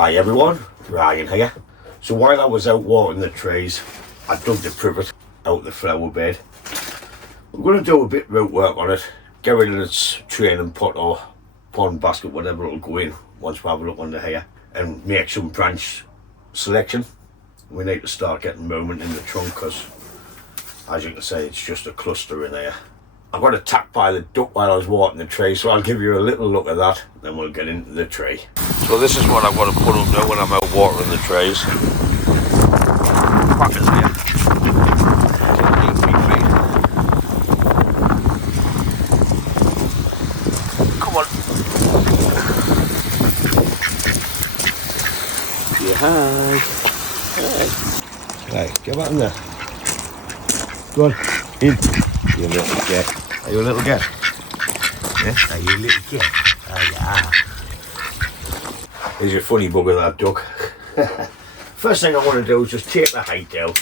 Hi everyone, Ryan here. So while I was out watering the trees, I dug the privet out the flower bed. We're going to do a bit of root work on it, get rid of its training pot or pond basket, whatever it'll go in once we have a look under here, and make some branch selection. We need to start getting movement in the trunk because, as you can see, it's just a cluster in here. I got attacked by the duck while I was watering the tree, so I'll give you a little look at that, then we'll get into the tree. So this is what I've got to put up now when I'm out watering the trees. Crackers here. Come on. Yeah, hi. Right, get back in there. Go on, in. You little cat. Are you a little cat? Yeah? Are you a little cat? Oh yeah. Here's your funny bugger, that duck. First thing I want to do is just take the height down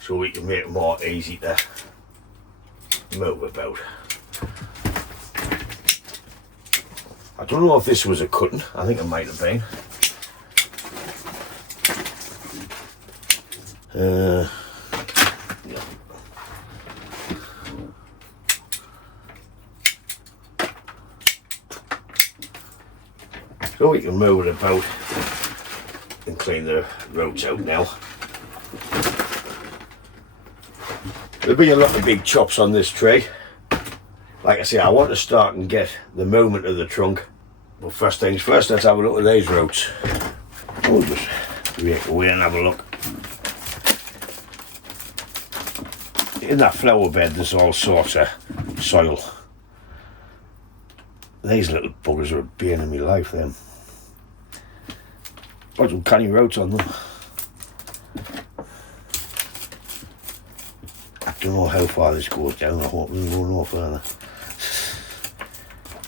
so we can make it more easy to move about. I don't know if this was a cutting. I think it might have been. So we can move it about and clean the roots out now. There'll be a lot of big chops on this tree. Like I say, I want to start and get the movement of the trunk. But first things first, let's have a look at these roots. We'll just rake away and have a look. In that flower bed there's all sorts of soil. These little buggers are a bane in my life, them. Got some canny roots on them. I don't know how far this goes down. I hope it doesn't go no further.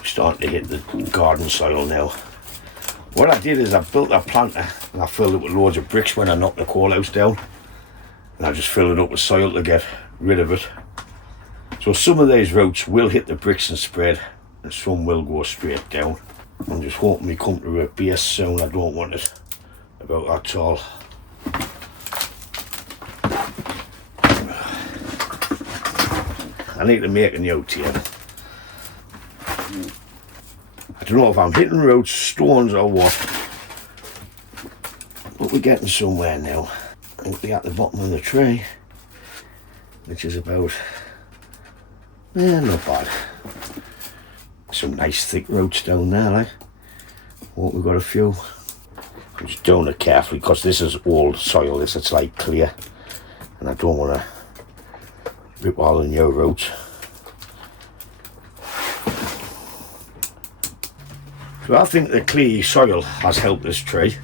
Starting to hit the garden soil now. What I did is I built a planter and I filled it with loads of bricks when I knocked the coal house down. And I just filled it up with soil to get rid of it. So some of these roots will hit the bricks and spread, and some will go straight down. I'm just hoping we come to a base soon. I don't want it about that tall. I need to make a note here. I don't know if I'm hitting roots, stones or what, but we're getting somewhere now. I think we're at the bottom of the tree, which is about, not bad. Some nice thick roots down there, like. Hope we've got a few. I'm just doing it carefully because this is old soil, it's like clear, and I don't want to rip all the new roots. So I think the clear soil has helped this tree.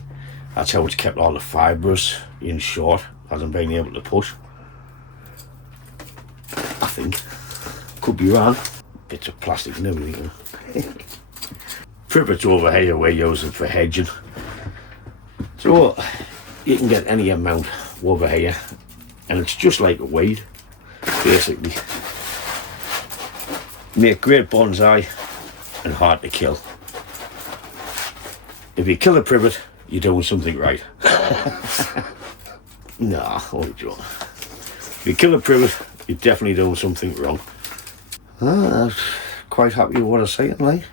That's how it's kept all the fibres in short, hasn't been able to push. I think. Could be wrong. Bits of plastic and everything. Privet's over here we're using for hedging. So you can get any amount over here, and it's just like a weed, basically. Make great bonsai and hard to kill. If you kill a privet, you're doing something right. Nah, only joking. If you kill a privet, you're definitely doing something wrong. I'm quite happy with what I'm saying, like.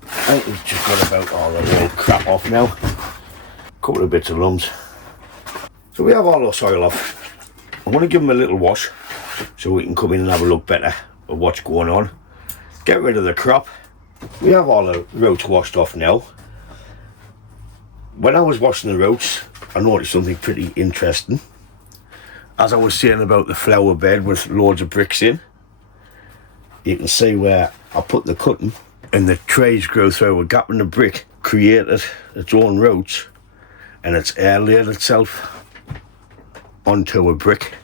I think we've just got about all the old crap off now. A couple of bits of lumps. So we have all our soil off. I'm going to give them a little wash so we can come in and have a look better at what's going on. Get rid of the crop. We have all the roots washed off now. When I was washing the roots, I noticed something pretty interesting. As I was saying about the flower bed with loads of bricks in, you can see where I put the cutting and the trees grew through a gap in the brick, created its own roots, and it's air layered itself onto a brick,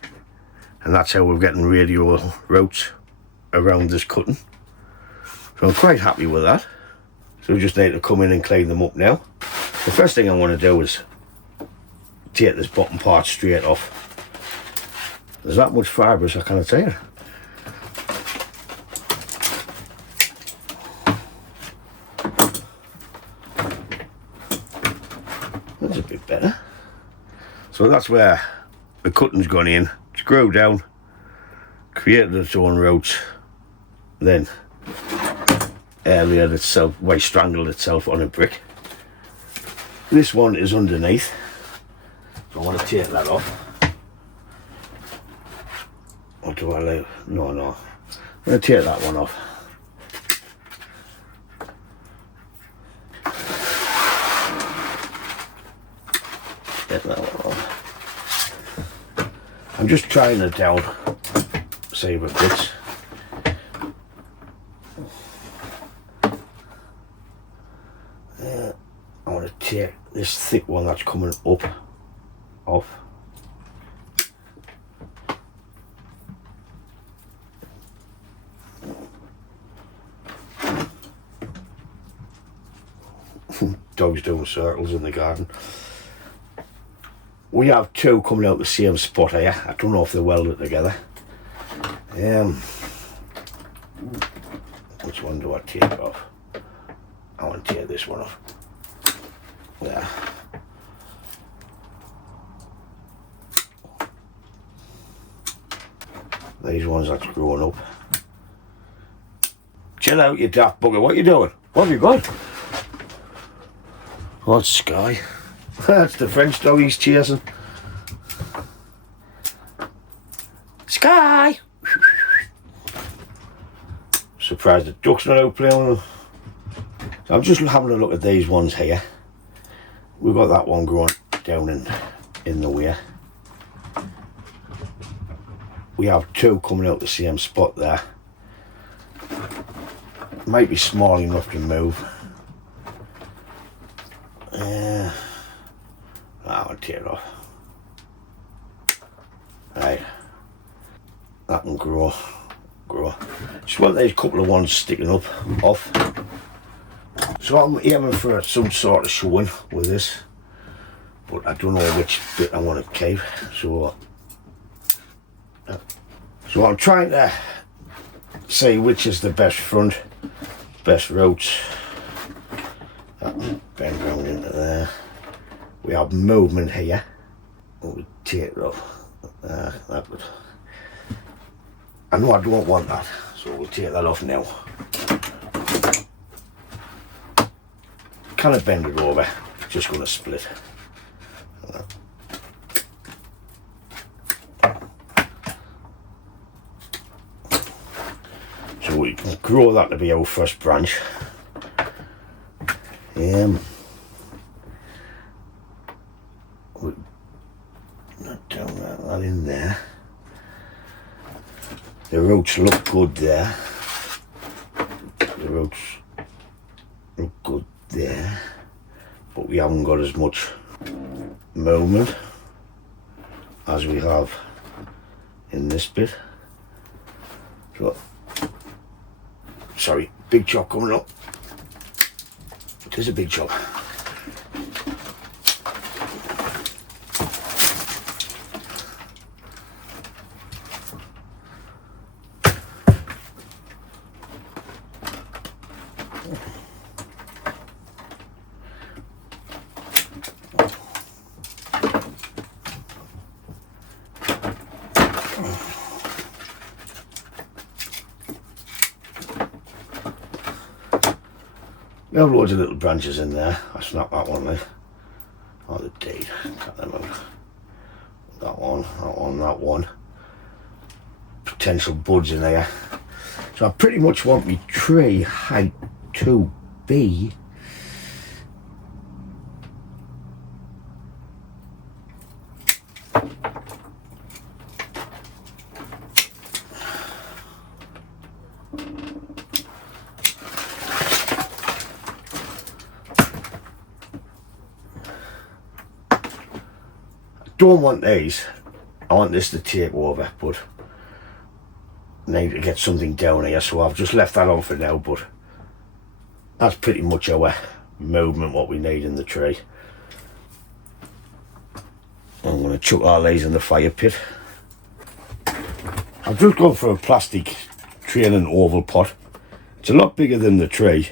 and that's how we're getting radial roots around this cutting. So I'm quite happy with that. So we just need to come in and clean them up now. The first thing I want to do is take this bottom part straight off. There's that much fibres, I can't tell you. That's a bit better. So that's where the cutting's gone in. It's grown down, created its own roots, then aerated itself, strangled itself on a brick. This one is underneath, so I want to take that off. Or do I leave? No. I'm going to take that one off. Get that one off. I'm just trying it down, save a bit. I want to take this thick one that's coming up off. Dogs doing circles in the garden. We have two coming out the same spot here. I don't know if they're welded together. Which one do I take off? I want to take this one off. There. These ones that's growing up. Chill out, you daft bugger. What are you doing? What have you got? Oh, it's Sky. That's the French dog he's chasing. Sky! Surprised the duck's not out playing with them. So I'm just having a look at these ones here. We've got that one growing down in the way. We have two coming out the same spot there. Might be small enough to move. I'll tear it off. Right. That can grow. Just want these couple of ones sticking up off. So I'm aiming for some sort of showing with this, but I don't know which bit I want to keep. So I'm trying to see which is the best front, best roots. That one bend round into there. We have movement here. We'll take it off. That would. I know I don't want that, so we'll take that off now. Kind of bend it over, just going to split. So we can grow that to be our first branch. Not down that in there. The roots look good there. The roots look good there, but we haven't got as much movement as we have in this bit. So, sorry, big chop coming up. It is a big chop. We have loads of little branches in there. I snapped that one there. Oh, the deed. Cut them out. That one. Potential buds in there. So I pretty much want my tree height to be don't want these. I want this to take over, but I need to get something down here, so I've just left that on for now, but that's pretty much our movement, what we need in the tree. I'm going to chuck all these in the fire pit. I've just gone for a plastic trailing oval pot. It's a lot bigger than the tree,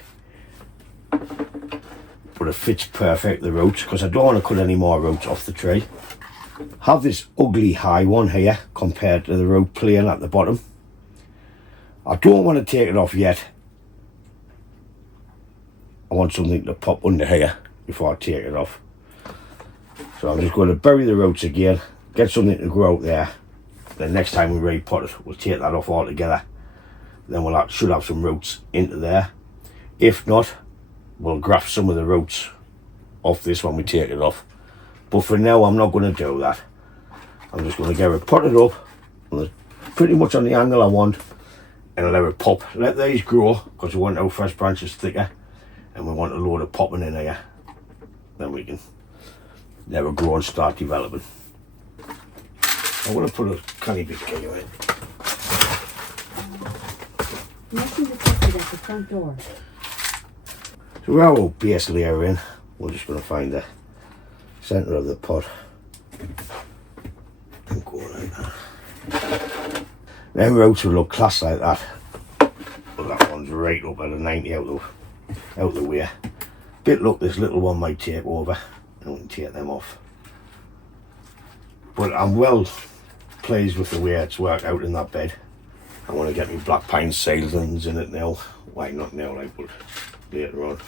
but it fits perfect, the roots, because I don't want to cut any more roots off the tree. Have this ugly high one here compared to the root plane at the bottom. I don't want to take it off yet. I want something to pop under here before I take it off. So I'm just going to bury the roots again, get something to grow out there. Then next time we repot it, we'll take that off altogether. Then should have some roots into there. If not, we'll graft some of the roots off this when we take it off. But for now, I'm not going to do that. I'm just going to get it potted up pretty much on the angle I want, and I'll let it pop. Let these grow, because we want our fresh branches thicker, and we want a load of popping in here. Then we can let it grow and start developing. I'm going to put a canny bit here in. Matsu detected at the front door. So we're our base layer in. We're just going to find the centre of the pot and go like that. Them roots will look class like that. But that one's right up at a 90 out the way. Bit luck, this little one might take over and we can take them off. But I'm well pleased with the way it's worked out in that bed. I want to get my black pine sailings in it now. Why not now, like, but later on.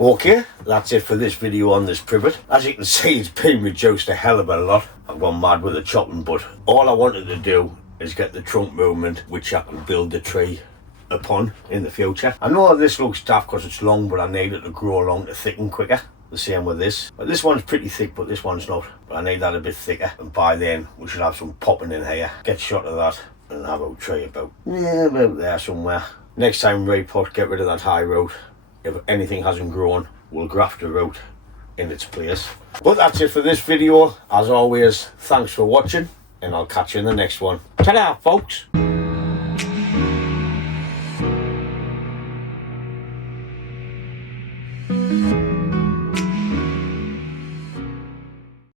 Okay, that's it for this video on this privet. As you can see, it's been reduced a hell of a lot. I've gone mad with the chopping, but all I wanted to do is get the trunk movement, which I can build the tree upon in the future. I know this looks daft because it's long, but I need it to grow along to thicken quicker. The same with this. But this one's pretty thick, but this one's not. But I need that a bit thicker, and by then we should have some popping in here. Get shot of that and have our tree about there somewhere. Next time repot, get rid of that high root. If anything hasn't grown, we'll graft a root in its place. But that's it for this video. As always, thanks for watching, and I'll catch you in the next one. Ta-da, folks!